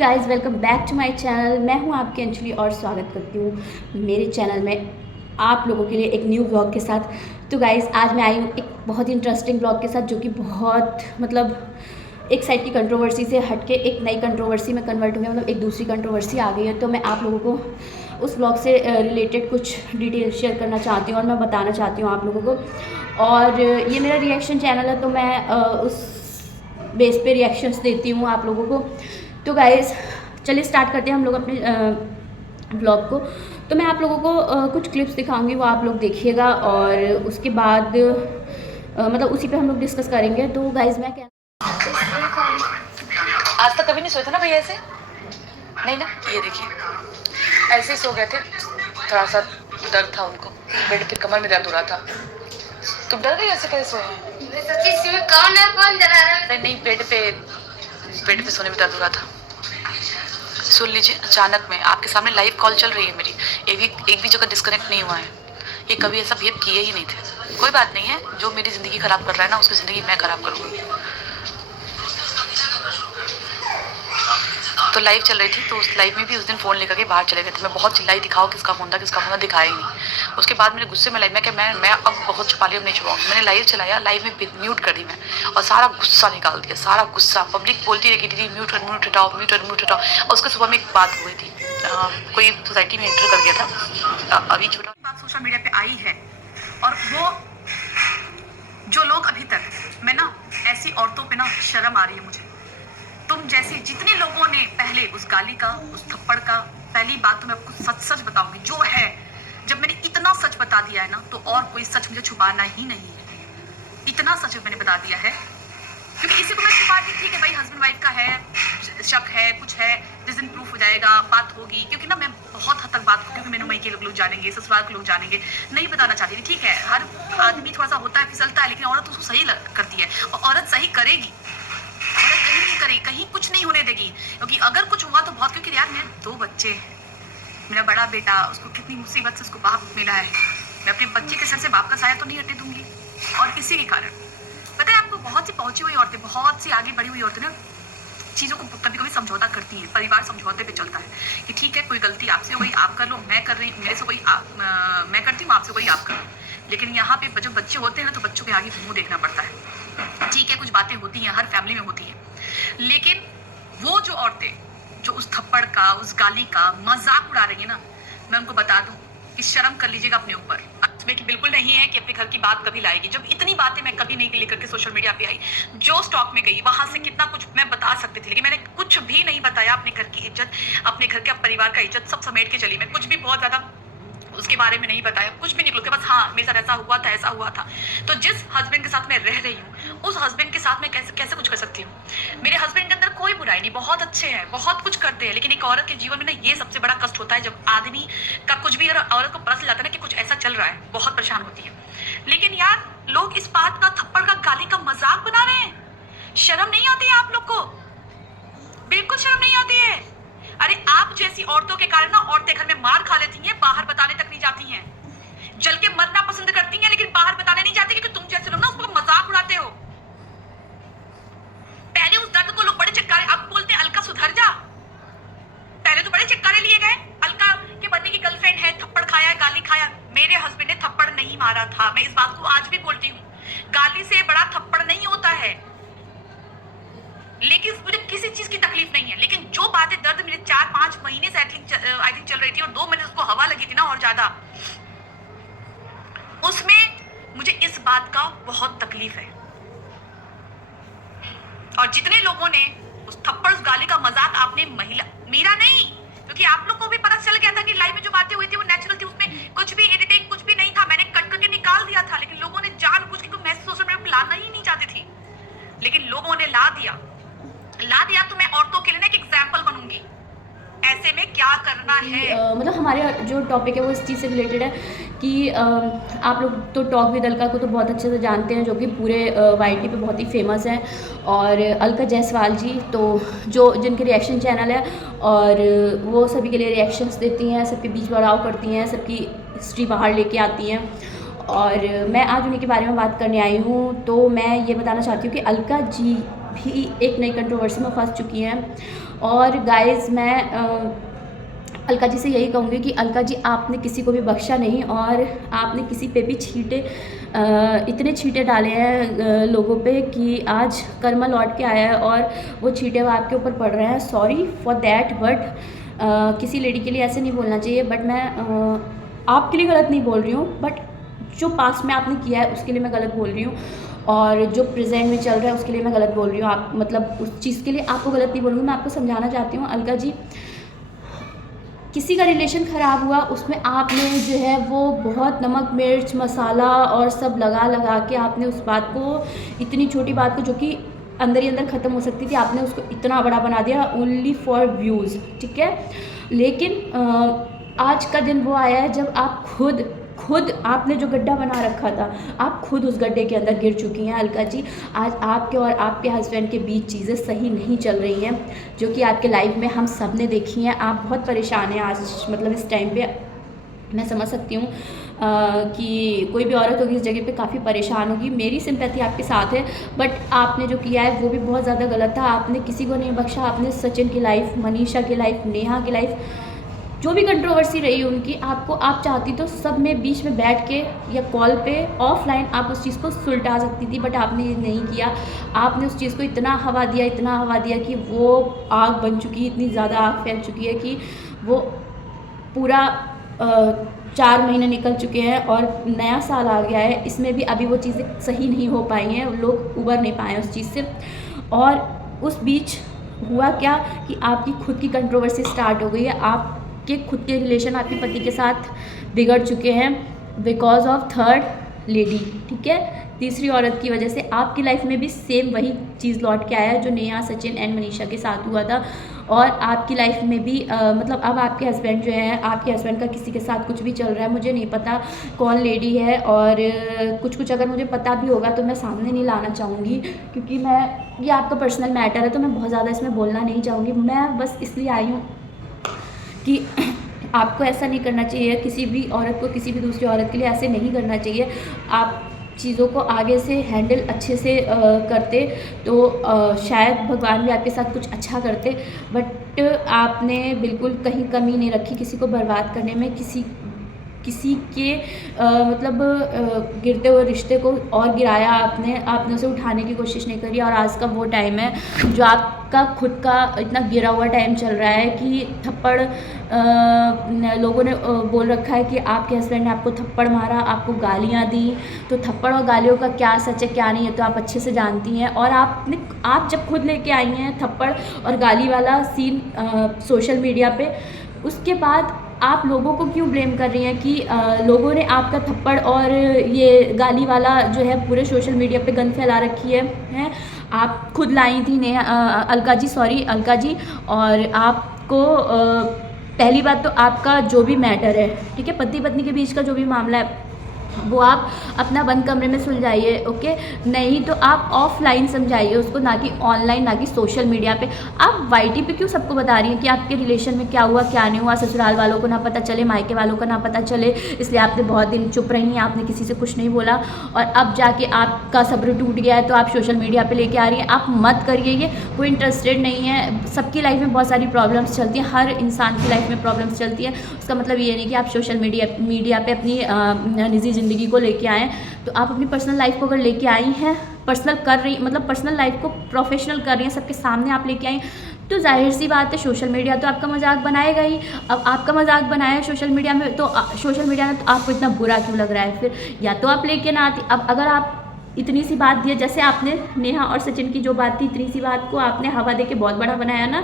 Guys, welcome back to my channel. मैं हूं आपकी अंजलि और स्वागत करती हूं मेरे चैनल में आप लोगों के लिए एक न्यू ब्लॉग के साथ। तो गाइस, आज मैं आई हूं एक बहुत ही इंटरेस्टिंग ब्लॉग के साथ, जो कि बहुत एक साइड की कंट्रोवर्सी से हट के एक नई कंट्रोवर्सी में कन्वर्ट हो गया, एक दूसरी कंट्रोवर्सी आ गई है। तो मैं आप लोगों को उस ब्लॉग से रिलेटेड कुछ डिटेल शेयर करना चाहती हूँ और मैं बताना चाहती हूँ आप लोगों को। और ये मेरा रिएक्शन चैनल है, तो मैं उस बेस पे रिएक्शंस देती हूँ आप लोगों को। तो गाइस, चलिए स्टार्ट करते हैं हम लोग अपने ब्लॉग को। तो मैं आप लोगों को कुछ क्लिप्स दिखाऊंगी, वो आप लोग देखिएगा और उसके बाद उसी पे हम लोग डिस्कस करेंगे। तो गाइस, मैं क्या आज तक कभी नहीं सोए थे ना भैया ऐसे? नहीं ना, ये देखिए ऐसे ही सो गए थे। थोड़ा सा दर्द था उनको, बेड पे कमर में दर्द हो रहा था। तुम डर गई ऐसे कैसे सोए हैं? कौन है, कौन डरा रहा है? नहीं, बेड पे सोने में दर्द हो रहा था। सुन लीजिए, अचानक में आपके सामने लाइव कॉल चल रही है मेरी, एक भी जगह डिस्कनेक्ट नहीं हुआ है। ये कभी ऐसा बिहेव किए ही नहीं थे। कोई बात नहीं है, जो मेरी ज़िंदगी ख़राब कर रहा है ना, उसकी ज़िंदगी मैं ख़राब करूँगी। तो लाइव चल रही थी, तो उस लाइव में भी उस दिन फ़ोन लेकर के बाहर चले गए थे। मैं बहुत चिल्लाई, दिखाओ किसका फ़ोन था, दिखाया ही नहीं। उसके बाद मेरे गुस्से में लाइव में मैं अब बहुत छुपा लिया, अब नहीं छुपाऊंगी। मैंने लाइव चलाया, लाइव में म्यूट कर दी मैं, और सारा गुस्सा निकाल दिया, सारा गुस्सा। पब्लिक बोलती रही कि दीदी म्यूट हटाओ। और उसके सुबह में एक बात हुई थी, कोई सोसाइटी में एंटर कर गया था। अभी छोटा बात सोशल मीडिया पे आई है, और वो जो लोग अभी तक, मैं ना ऐसी औरतों पे ना शर्म आ रही है मुझे। तुम जैसे जितने लोगों ने पहले उस गाली का, उस थप्पड़ का, पहली बात तो मैं आपको सच बताऊंगी जो है। जब मैंने इतना सच बता दिया है ना, तो और कोई सच मुझे छुपाना ही नहीं है। इतना सच मैंने बता दिया है, क्योंकि इसी को मैं छुपा दी। ठीक है भाई, हस्बैंड वाइफ का है, शक है, कुछ है, जिस दिन प्रूफ हो जाएगा बात होगी। क्योंकि ना मैं बहुत हद तक बात को, क्योंकि मेरे मई के लोग जानेंगे, ससुराल के लोग जानेंगे, नहीं बताना चाहती थी। ठीक है, हर आदमी थोड़ा सा होता है, फिसलता है, लेकिन औरत उसको सही करती है, और औरत सही करेगी। औरत कहीं नहीं करेगी, कहीं कुछ नहीं होने देगी। क्योंकि अगर कुछ हुआ तो बहुत, क्योंकि यार मेरे 2 बच्चे, मेरा बड़ा बेटा, उसको कितनी मुसीबत से उसको बाप मिला है। मैं अपने बच्चे के सर से बाप का साया तो नहीं हटने दूंगी। और इसी के कारण पता है आपको, बहुत सी पहुंची हुई औरतें, बहुत सी आगे बढ़ी हुई औरतें ना चीज़ों को कभी कभी समझौता करती हैं। परिवार समझौते पे चलता है कि ठीक है, कोई गलती आपसे हो गई, आप कर लो, मैं कर रही, मेरे से कोई मैं करती हूँ, आपसे कोई आप करो। लेकिन यहाँ पे जब बच्चे होते हैं ना, तो बच्चों के आगे मुंह देखना पड़ता है। ठीक है, कुछ बातें होती हैं, हर फैमिली में होती है, लेकिन वो जो औरतें जो उस थप्पड़ का, उस गाली का मजाक उड़ा रही है ना, मैं उनको बता दूं कि शर्म कर लीजिएगा अपने ऊपर। इसमें कि बिल्कुल नहीं है कि अपने घर की बात कभी लाएगी। जब इतनी बातें मैं कभी नहीं लेकर के सोशल मीडिया पे आई, जो स्टॉक में गई वहां से कितना कुछ मैं बता सकती थी, लेकिन मैंने कुछ भी नहीं बताया। अपने घर की इज्जत, अपने घर के परिवार का इज्जत सब समेट के चली। मैं कुछ भी बहुत ज्यादा उसके बारे में नहीं बताया, कुछ भी निकलो के बस हाँ मेरे साथ ऐसा हुआ था, ऐसा हुआ था। तो जिस हस्बैंड के साथ मैं रह रही हूँ, उस हस्बैंड के साथ मैं कैसे कुछ कर सकती हूँ। मेरे हस्बैंड के अंदर कोई बुराई नहीं, बहुत अच्छे हैं, बहुत कुछ करते हैं। लेकिन एक औरत के जीवन में ना ये सबसे बड़ा कष्ट होता है, जब आदमी का कुछ भी अगर औरत को पता चल जाता है ना कि कुछ ऐसा चल रहा है, बहुत परेशान होती है। लेकिन यार, लोग इस बात का, थप्पड़ का, गाली का मजाक बना रहे हैं। शर्म नहीं आती है आप लोग को? बिल्कुल शर्म नहीं आती है। अरे आप जैसी औरतों के कारण ना औरतें घर में मार खा लेती हैं, बाहर बताने तक नहीं जाती हैं। जल के मरना पसंद करती हैं, लेकिन बाहर बताने नहीं जाती, क्योंकि तुम जैसे लोग ना उसको मजाक उड़ाते हो। पहले उस दर्द को लोग बड़े चित्कारे, अब बोलते हैं अलका सुधर जा। पहले तो बड़े चित्कारे लिए गए, अलका के पति की गर्लफ्रेंड है, थप्पड़ खाया, गाली खाया। मेरे हस्बैंड ने थप्पड़ नहीं मारा था, मैं इस बात को आज भी बोलती हूँ। गाली से बड़ा थप्पड़ नहीं होता है, लेकिन मुझे किसी चीज की तकलीफ नहीं है। लेकिन जो बातें, दर्द मेरे 4-5 महीने से आई थिंक चल रही थी, और 2 महीने उसको हवा लगी थी ना, और ज्यादा, उसमें मुझे इस बात का बहुत तकलीफ है। और जितने लोगों ने उस थप्पड़, उस गाली का मजाक आपने मेरा नहीं, क्योंकि आप लोग को भी पता चल गया था कि लाइव में जो बातें हुई थी वो नेचुरल थी, उसमें कुछ भी एडिटिंग कुछ भी नहीं था, मैंने कट करके निकाल दिया था। लेकिन लोगों ने जानबूझ के मैसेज सोशल मीडिया पर लाना ही नहीं चाहती थी, लेकिन लोगों ने ला दिया। तो मैं औरतों के लिए ना एक एग्जाम्पल बनूंगी, ऐसे में क्या करना है। हमारे जो टॉपिक है वो इस चीज़ से रिलेटेड है कि आप लोग तो टॉक विद अलका को तो बहुत अच्छे से जानते हैं, जो कि पूरे YT पे बहुत ही फेमस है। और अलका जायसवाल जी, तो जिनके रिएक्शन चैनल है, और वो सभी के लिए रिएक्शंस देती हैं, सबके बीच बढ़ाव करती हैं, सबकी हिस्ट्री बाहर लेके आती हैं। और मैं आज उन्हीं के बारे में बात करने आई हूँ। तो मैं ये बताना चाहती हूँ कि अलका जी भी एक नई कंट्रोवर्सी में फंस चुकी हैं, और गाइज़ मैं अलका जी से यही कहूँगी कि अलका जी आपने किसी को भी बख्शा नहीं और आपने किसी पे भी इतने छींटे डाले हैं लोगों पे कि आज कर्मा लौट के आया है और वो छींटे वो आपके ऊपर पड़ रहे हैं। सॉरी फॉर दैट, बट किसी लेडी के लिए ऐसे नहीं बोलना चाहिए। बट मैं आपके लिए गलत नहीं बोल रही हूँ, बट जो पास्ट में आपने किया है उसके लिए मैं गलत बोल रही हूँ और जो प्रेजेंट में चल रहा है उसके लिए मैं गलत बोल रही हूँ। आप मतलब उस चीज़ के लिए आपको गलत नहीं बोलूँगी, मैं आपको समझाना चाहती हूँ। अलका जी, किसी का रिलेशन ख़राब हुआ उसमें आपने जो है वो बहुत नमक मिर्च मसाला और सब लगा के आपने उस बात को, इतनी छोटी बात को जो कि अंदर ही अंदर ख़त्म हो सकती थी, आपने उसको इतना बड़ा बना दिया ओनली फॉर व्यूज़, ठीक है। लेकिन आज का दिन वो आया है जब आप खुद आपने जो गड्ढा बना रखा था, आप खुद उस गड्ढे के अंदर गिर चुकी हैं। अलका जी, आज आपके और आपके हस्बैंड के बीच चीज़ें सही नहीं चल रही हैं, जो कि आपके लाइफ में हम सब ने देखी हैं। आप बहुत परेशान हैं आज, मतलब इस टाइम पे मैं समझ सकती हूँ कि कोई भी औरत होगी इस जगह पे काफ़ी परेशान होगी। मेरी सिंपैथी आपके साथ है, बट आपने जो किया है वो भी बहुत ज़्यादा गलत था। आपने किसी को नहीं बख्शा। आपने सचिन की लाइफ, मनीषा की लाइफ, नेहा की लाइफ, जो भी कंट्रोवर्सी रही उनकी, आप चाहती तो सब में बीच में बैठ के या कॉल पे ऑफलाइन आप उस चीज़ को सुलटा सकती थी, बट आपने ये नहीं किया। आपने उस चीज़ को इतना हवा दिया कि वो आग बन चुकी, इतनी ज़्यादा आग फैल चुकी है कि वो पूरा 4 महीने निकल चुके हैं और नया साल आ गया है, इसमें भी अभी वो चीज़ें सही नहीं हो पाई हैं, लोग उबर नहीं पाए उस चीज़ से। और उस बीच हुआ क्या कि आपकी खुद की कंट्रोवर्सी स्टार्ट हो गई है। आपके खुद के रिलेशन आपके पति के साथ बिगड़ चुके हैं बिकॉज ऑफ थर्ड लेडी, ठीक है, तीसरी औरत की वजह से। आपकी लाइफ में भी सेम वही चीज़ लौट के आया है जो नेहा, सचिन एंड मनीषा के साथ हुआ था। और आपकी लाइफ में भी मतलब अब आपके हस्बैंड जो है, आपके हस्बैंड का किसी के साथ कुछ भी चल रहा है, मुझे नहीं पता कौन लेडी है, और कुछ अगर मुझे पता भी होगा तो मैं सामने नहीं लाना चाहूँगी, क्योंकि ये आपका पर्सनल मैटर है, तो मैं बहुत ज़्यादा इसमें बोलना नहीं चाहूँगी। मैं बस इसलिए आई हूँ कि आपको ऐसा नहीं करना चाहिए, किसी भी औरत को किसी भी दूसरी औरत के लिए ऐसे नहीं करना चाहिए। आप चीज़ों को आगे से हैंडल अच्छे से करते तो शायद भगवान भी आपके साथ कुछ अच्छा करते, बट आपने बिल्कुल कहीं कमी नहीं रखी किसी को बर्बाद करने में, किसी के मतलब गिरते हुए रिश्ते को और गिराया आपने उसे उठाने की कोशिश नहीं करी। और आज का वो टाइम है जो आपका खुद का इतना गिरा हुआ टाइम चल रहा है कि थप्पड़ लोगों ने बोल रखा है कि आपके हस्बैंड ने आपको थप्पड़ मारा, आपको गालियाँ दी, तो थप्पड़ और गालियों का क्या सच है क्या नहीं है तो आप अच्छे से जानती हैं। और आप जब खुद लेके आई हैं थप्पड़ और गाली वाला सीन सोशल मीडिया पे, उसके बाद आप लोगों को क्यों ब्लेम कर रही हैं कि लोगों ने आपका थप्पड़ और ये गाली वाला जो है पूरे सोशल मीडिया पे गंद फैला रखी है। आप खुद लाई थी अलका जी, और आपको पहली बात तो आपका जो भी मैटर है, ठीक है, पति पत्नी के बीच का जो भी मामला है वो आप अपना बंद कमरे में सुलझाइए, ओके। नहीं तो आप ऑफलाइन समझाइए उसको, ना कि ऑनलाइन, ना कि सोशल मीडिया पे। आप वाईटी पे क्यों सबको बता रही हैं कि आपके रिलेशन में क्या हुआ क्या नहीं हुआ, ससुराल वालों को ना पता चले, मायके वालों को ना पता चले, इसलिए आपने बहुत दिन चुप रही हैं, आपने किसी से कुछ नहीं बोला, और अब जाके आपका सब्र टूट गया है तो आप सोशल मीडिया पर लेके आ रही हैं। आप मत करिए, ये कोई इंटरेस्टेड नहीं है। सबकी लाइफ में बहुत सारी प्रॉब्लम्स चलती हैं, हर इंसान की लाइफ में प्रॉब्लम्स चलती है। उसका मतलब ये नहीं कि आप सोशल मीडिया पे अपनी निजी ज़िंदगी को लेके आए। तो आप अपनी पर्सनल लाइफ को अगर लेके आई हैं, पर्सनल लाइफ को प्रोफेशनल कर रही हैं, सबके सामने आप लेके आई, तो जाहिर सी बात है सोशल मीडिया तो आपका मजाक बनाएगा ही। अब आपका मजाक बनाया सोशल मीडिया में, तो सोशल मीडिया में तो आपको इतना बुरा क्यों लग रहा है? फिर या तो आप लेके ना आती। अब अगर आप इतनी सी बात दी है, जैसे आपने नेहा और सचिन की जो बात थी, इतनी सी बात को आपने हवा दे के बहुत बड़ा बनाया ना,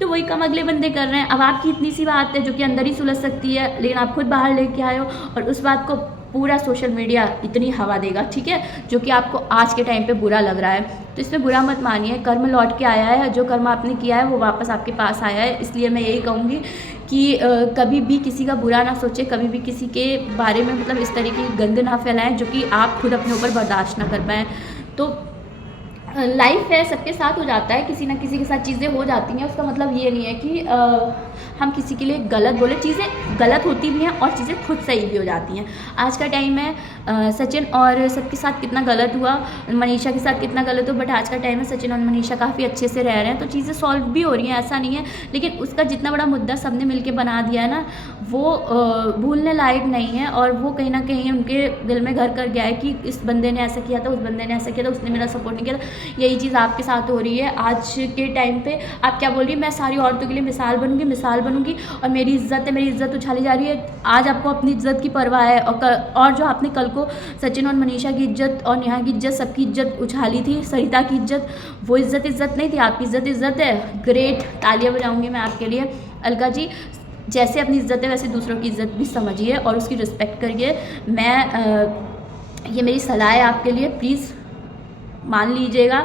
तो वही काम अगले बंदे कर रहे हैं। अब आपकी इतनी सी बात है जो कि अंदर ही सुलझ सकती है, लेकिन आप खुद बाहर लेके आए हो और उस बात को पूरा सोशल मीडिया इतनी हवा देगा, ठीक है, जो कि आपको आज के टाइम पे बुरा लग रहा है। तो इसमें बुरा मत मानिए, कर्म लौट के आया है, जो कर्म आपने किया है वो वापस आपके पास आया है। इसलिए मैं यही कहूँगी कि कभी भी किसी का बुरा ना सोचे, कभी भी किसी के बारे में मतलब इस तरीके की गंद ना फैलाएं जो कि आप खुद अपने ऊपर बर्दाश्त ना कर पाएँ। तो लाइफ है, सबके साथ हो जाता है, किसी ना किसी के साथ चीज़ें हो जाती हैं, उसका मतलब ये नहीं है कि हम किसी के लिए गलत बोले, चीज़ें गलत होती भी हैं और चीज़ें खुद सही भी हो जाती हैं। आज का टाइम है सचिन और सबके साथ कितना गलत हुआ, मनीषा के साथ कितना गलत हुआ, बट आज का टाइम है सचिन और मनीषा काफ़ी अच्छे से रह रहे हैं, तो चीज़ें सॉल्व भी हो रही हैं, ऐसा नहीं है। लेकिन उसका जितना बड़ा मुद्दा सबने मिलकर बना दिया है ना, वो भूलने लायक नहीं है, और वो कहीं ना कहीं उनके दिल में घर कर गया है कि इस बंदे ने ऐसा किया था, उस बंदे ने ऐसा किया था, उसने मेरा सपोर्ट नहीं किया था। यही चीज़ आपके साथ हो रही है आज के टाइम पे। आप क्या बोल रही है, मैं सारी औरतों के लिए मिसाल बनूंगी और मेरी इज्जत है, मेरी इज्जत उछाली जा रही है। आज आपको अपनी इज्जत की परवाह है, और जो आपने कल को सचिन और मनीषा की इज्जत और नेहा की इज्जत, सबकी इज्जत उछाली थी, सरिता की इज्जत, वो इज्जत नहीं थी, आपकी इज्जत है। ग्रेट, तालियां बजाऊंगी मैं आपके लिए। अलका जी, जैसे अपनी इज्जत है वैसे दूसरों की इज्जत भी समझिए और उसकी रिस्पेक्ट करिए। ये मेरी सलाह है आपके लिए, प्लीज़ मान लीजिएगा।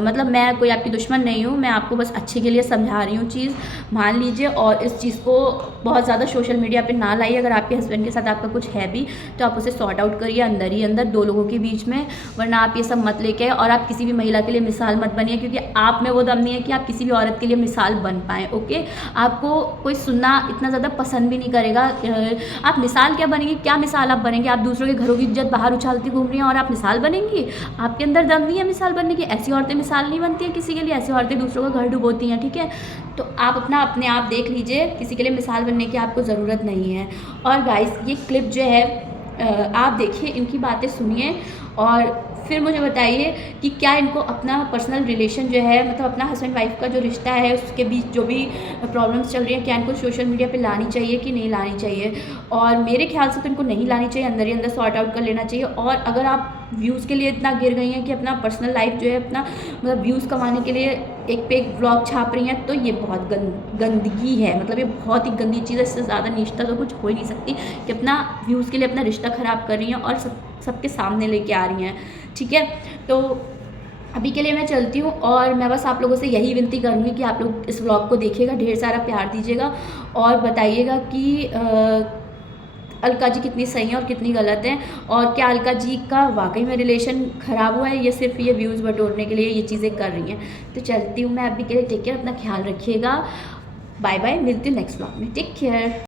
मतलब मैं कोई आपकी दुश्मन नहीं हूँ, मैं आपको बस अच्छे के लिए समझा रही हूँ चीज़, मान लीजिए। और इस चीज़ को बहुत ज़्यादा सोशल मीडिया पे ना लाइए। अगर आपके हस्बैंड के साथ आपका कुछ है भी तो आप उसे सॉर्ट आउट करिए अंदर ही अंदर, दो लोगों के बीच में, वरना आप ये सब मत लेके आए। और आप किसी भी महिला के लिए मिसाल मत बनिए, क्योंकि आप में वो दम नहीं है कि आप किसी भी औरत के लिए मिसाल बन पाएँ। ओके, आपको कोई सुनना इतना ज़्यादा पसंद भी नहीं करेगा। आप मिसाल क्या बनेंगे, क्या मिसाल आप बनेंगे? आप दूसरों के घरों की इज्जत बाहर उछालती घूम रही हैं और आप मिसाल बनेंगी? आपके अंदर दम नहीं है मिसाल बनने की। ऐसी औरतें मिसाल नहीं बनती हैं किसी के लिए, ऐसी औरतें दूसरों का घर डुबोती हैं, ठीक है? तो आप अपने आप देख लीजिए, किसी के लिए मिसाल बनने की आपको ज़रूरत नहीं है। और गाइस, ये क्लिप जो है आप देखिए, इनकी बातें सुनिए और फिर मुझे बताइए कि क्या इनको अपना पर्सनल रिलेशन जो है, मतलब अपना हस्बैंड वाइफ का जो रिश्ता है उसके बीच जो भी प्रॉब्लम्स चल रही हैं, क्या इनको सोशल मीडिया पे लानी चाहिए कि नहीं लानी चाहिए। और मेरे ख्याल से तो इनको नहीं लानी चाहिए, अंदर ही अंदर सॉर्ट आउट कर लेना चाहिए। और अगर आप व्यूज़ के लिए इतना गिर गई हैं कि अपना पर्सनल लाइफ जो है, अपना मतलब व्यूज़ कमाने के लिए एक पे एक व्लॉग छाप रही हैं, तो ये बहुत गंदगी है। मतलब ये बहुत ही गंदी चीज़ है, इससे ज़्यादा नीचता तो कुछ हो ही नहीं सकती कि अपना व्यूज़ के लिए अपना रिश्ता ख़राब कर रही हैं और सबके सामने लेके आ रही हैं, ठीक है? तो अभी के लिए मैं चलती हूँ और मैं बस आप लोगों से यही विनती करूँगी कि आप लोग इस व्लॉग को देखिएगा, ढेर सारा प्यार दीजिएगा और बताइएगा कि अलका जी कितनी सही हैं और कितनी गलत हैं, और क्या अलका जी का वाकई में रिलेशन ख़राब हुआ है, ये सिर्फ ये व्यूज़ बटोरने के लिए ये चीज़ें कर रही हैं। तो चलती हूँ मैं अभी के लिए, टेक केयर, अपना ख्याल रखिएगा, बाय बाय, मिलती हूँ नेक्स्ट व्लॉग में, टेक केयर।